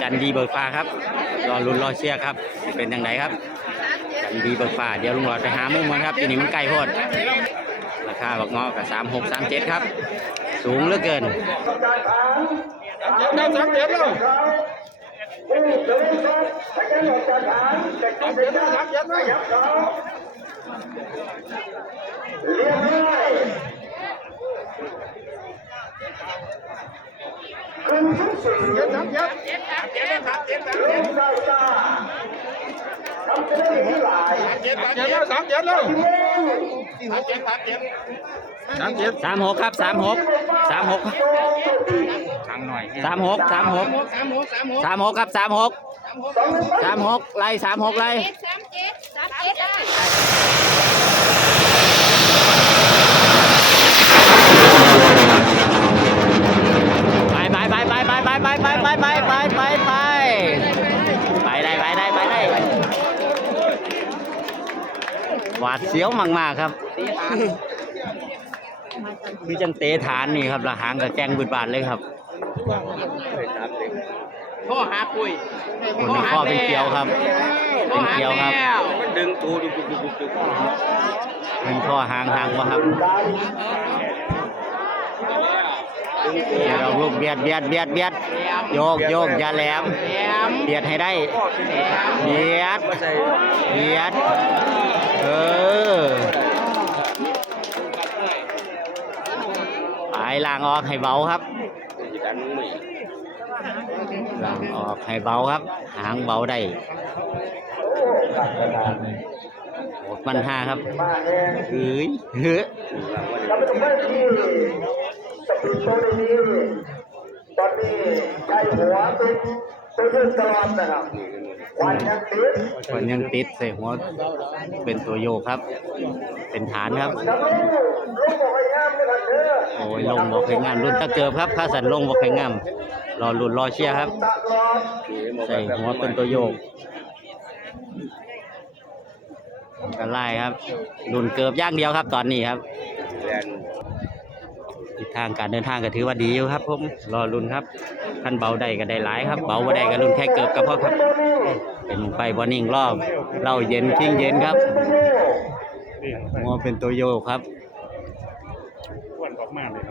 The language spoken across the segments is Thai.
จันดีเบิกฟ้าครับ รอลุ้นรอเชียร์ครับ เป็นยังไงครับ จันดีเบิกฟ้าเดี๋ยวลุงหลอดไปหามุมมันครับอยู่นี่มันไกลโพดราคาบักงอกับสามหกสามเจ็ดครับ สูงเหลือเกินเจ็ดสามเจ็ดแล้วสามเจ็ดแล้วสามเจ็ดแล้วเจ็ดามเจ็ดเจ็ดสามเจ็ดสามเจ็ดสามเจ็ดแล้วสามเจ็ดแล้วสามเจ็ดสามเจ็ดสามเจ็ดสามหกครับสามหกสามหกสามหกสามหกสามหกสามหกสามหกครับสามหกสามหกไล่สามหกไล่เจ็ดสามเจ็ดสามเจ็ด หวาดเสียวมากๆครับคือจังเตะฐานนี่ครับและหางกับแกงบุดบาทเลยครับพ่อหาปุยคนนี้ข้อเป็นเกลียวครับ เป็นเกลียวครับมันดึงตูดุกดุกดุกดุกเป็นข้อหางหางวะครับเดี๋ยวเราลูกเบียดเบียดเบียดเบียดโยกโยกอย่าแหลมเบียดให้ได้เบียดเบียด เออปลายล่างออกให้เบาครับล่างออกให้เบาครับ หางเบาได้หมดมันห้าครับเฮ้ยเฮ้ยตอนนี้ใจหัวเป็นตัวยืนตลอดนะครับ วันยังติดมันยังติดใส่หัวเป็นตัวโยกครับ เป็นฐานครับ โอ้ยลงบอกให้งามรุ่นตะเกิบครับข้าสันลงบอกให้งามรอรุ่นรอเชียร์ครับ ใส่หัวเป็นตัวโยกกันไล่ครับรุ่นเกิบย่างเดียวครับตอนนี้ครับ ทิศทางการเดินทางก็ถือว่าดีอยู่ครับผมรอรุ่นครับคันเบาได้ก็ได้หลายครับ เบาบ่ได้ก็รุ่นแค่เกิบก็พอครับ เป็นไปบอนิ่งรอบเหล่าเย็นทิ้งเย็นครับหัวเป็นตัวโยกครับอ้วนออกมาเลย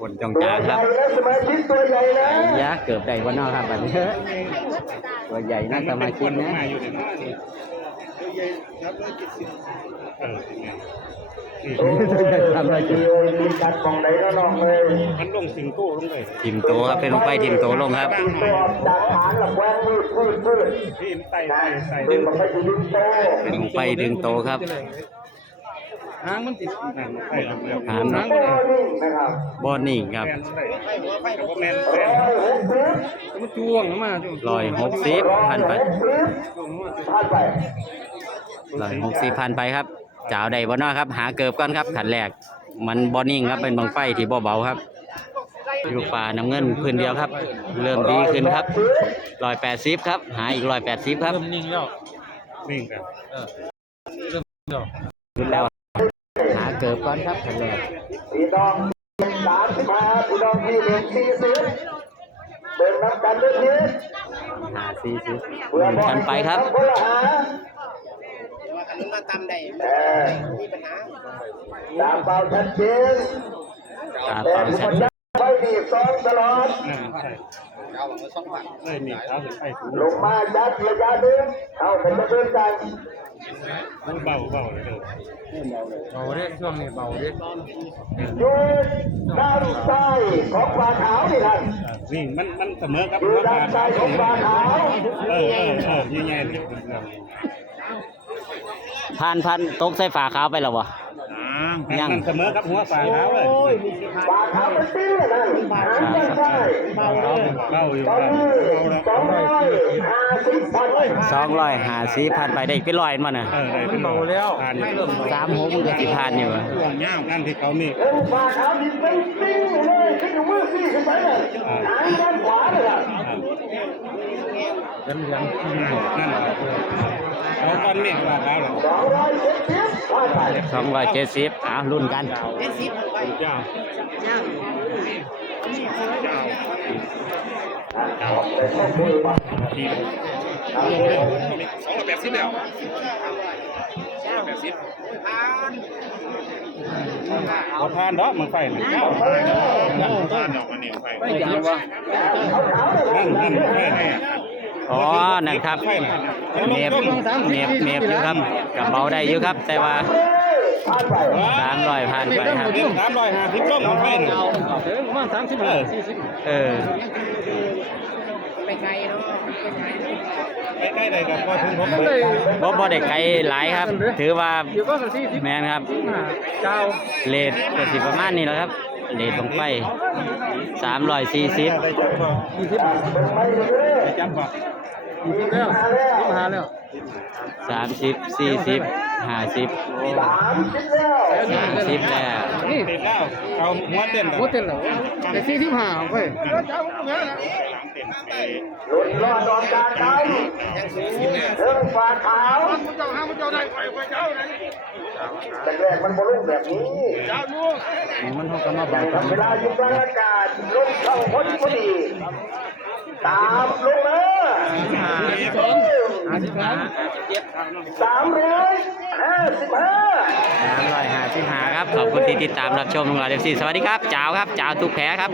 คนจองตัวจางใหคญ่รับและสมาชิกตัวใหญ่นะไอ้ยะเกือบได้วันนอกครับบัดนี้ตัวใหญ่น่าสมาชิกนะมาอยู่ ในนั้นนี่ตัวใหญ่ครับร้อยเจ็ดสิบเออเนี่ยโอ้ยทำอะไรกินมีกัดของไหนก็ลองเลยมันลงสิงโก้ลงเลยทีมโตครับเป็นลงไปทีมโตลงครับตีตัวจากฐานหลักแหวนพืดพืดพืดที่มันไต่ได้ไต่ไต่ ดึดึงงมันไปถึงดึงโต เป็นลงไปดึงโตครับ หางมันติดนั่นไต่ครับหางโตนิ่งนะครับบอนิ่งครับแมนไต่กับว่าแมนแมร้อนยหกสิบมันจ้วงมาลอยหกสิบพันไปลอยหกสิบพันไปครับจ้าวได้บอนอครับ หาเกิบก่อนครับขันแรก มันบอนิ่งครับเป็นบังไฟที่บ่เบาครับอยู่ป่าน้ำเงินพื้นเดียวครับ เริ่มดีขึ้นครับลอยแปดสิบครับ หาอีกลอยแปดสิบครับนิ่งแล้วนิ่งกันขึ้นแล้ว เสิร์ฟก่อนครับคนแรกพี่น้องสามสิบห้าพี่น้องที่เป็นสี่สิบเป็นนักกันเล่นนี้หาสี่สิบหนึ่กันไปครับว่ากันมาตามใดมีปัญหาตามเป่าชัดเจนตามเป่าชัดเจนไม่มีซ้อมตลอดลงมาจัดระยะนึงเข้าเป็นระเบิดกัน เบาเบาเลยเด้อเบาเด้ช่วงนี้เบาเด้อยู่ด้านซ้ายของปลาขาวนี่ท่านนี่มันมันเสมอกับอยู่หัวด้าปานซ้ายของปลาขาวเออเออเออยิ่งใหญ่เลยพันพันตกใส่ฝาขาวไปแล้ววะยังมันเสมอกับหัวปลาเท้าเลยปลาขาวเป็นปีเลยท่านหางด้านซ้ายเบาเบาอยู่ตอนเบานี้สองร้อยห้าสิบพัน สองร้อยหาสีพันไปได้เป็นร้อยมันอะเอป็นเบาแล้วสามหกสิผ่านอยู่ง่ามกันที่เขานี่นั่นยังนั่นสองวันนี่ว่าแล้วสองร้อยเจ็ดสิบอ้าวรุ่นกันเจ็ดสิบเจ้า วรุ่นกันเนสิบไปเจ้าสองร้อยแปดสิบแล้วสองร้อยแปดสิบเอาทานเนาะมึงไฟมันเก้านั่นานดอกมันเหนี่ยไฟไม่ยาววะนั่นนั่นไฟไง อ๋อนั่นครับเมฟเมฟเมฟอยู่ครับกับเบาได้อยู่ครับ แต่ว่าสามร้อยผ่านไปครับสามร้อยห้าสิบต้นของไฟเนี่ยเออประมาณสามสิบห้าสี่สิบเออไปใกล้ใดกับพอถึงผมเลยบ่บ่ได้ไกลหลายครับ ถือว่าแมนครับเก้าเลทก็สิประมาณนี้แหล้วครับเลทของไฟสามร้อยสี่สิบ สิบได้จังพอยี่สิบแล้วยี่สิบห้าแล้วสามสิบสี่สิบห้าสิบสามสิบแล้วนี่ติดแล้วเอาหัวเต้นโคตรเต็มแล้วแต่สี่สิบห้าไปหลุดรอดดอนการดำเรื่องฝาขาวแต่แรกมันบอลุ่งแบบนี้มันเขากำมาบาดเวลาอยู่กลางอากาศลงเข้าพอดีพอดี ตามลงเลย ห้าสิบห้าสามร้อยห้าสิบห้าสามร้อยห้าสิบห้าครับ ขอบคุณที่ติดตามรับชมของเราเดฟซีสวัสดีครับจ้าวครับจ้าวทุกแพ้ครับ